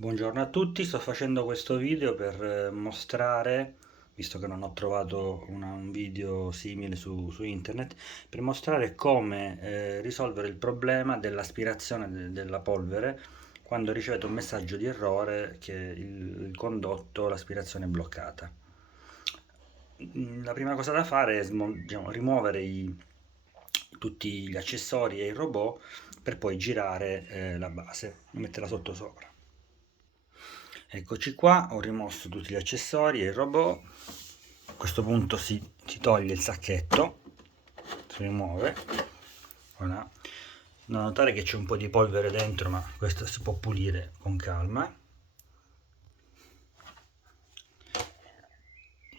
Buongiorno a tutti, sto facendo questo video per mostrare, visto che non ho trovato un video simile su internet, per mostrare come risolvere il problema dell'aspirazione della polvere quando ricevete un messaggio di errore che il condotto, l'aspirazione è bloccata. La prima cosa da fare è rimuovere tutti gli accessori e il robot per poi girare la base e metterla sotto sopra. Eccoci qua, ho rimosso tutti gli accessori e il robot. A questo punto si toglie il sacchetto, si rimuove. Voilà. Da notare che c'è un po' di polvere dentro, ma questo si può pulire con calma.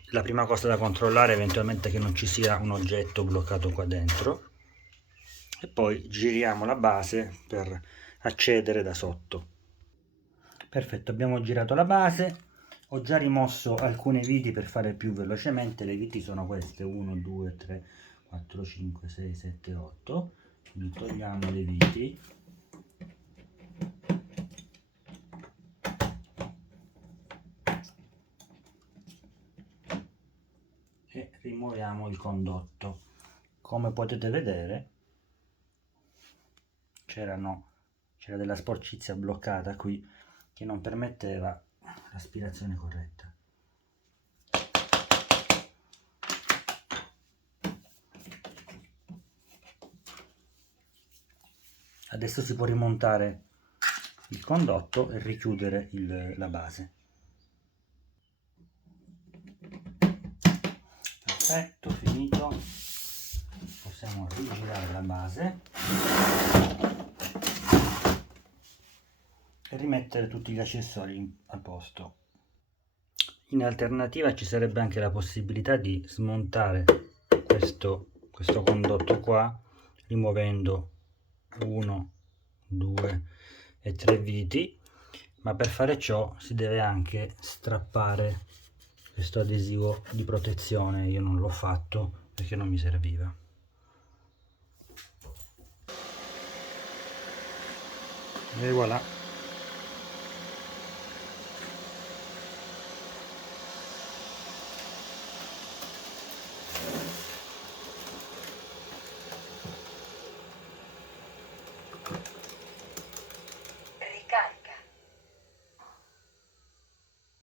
La prima cosa da controllare è eventualmente che non ci sia un oggetto bloccato qua dentro. E poi giriamo la base per accedere da sotto. Perfetto, abbiamo girato la base. Ho già rimosso alcune viti per fare più velocemente. Le viti sono queste: 1, 2, 3, 4, 5, 6, 7, 8. Quindi togliamo le viti. E rimuoviamo il condotto. Come potete vedere c'era della sporcizia bloccata qui che non permetteva l'aspirazione corretta. Adesso si può rimontare il condotto e richiudere la base. Perfetto, finito. Possiamo rigirare la base e rimettere tutti gli accessori a posto. In alternativa ci sarebbe anche la possibilità di smontare questo condotto qua, rimuovendo 1, 2 e 3 viti, ma per fare ciò si deve anche strappare questo adesivo di protezione. Io non l'ho fatto perché non mi serviva. E voilà.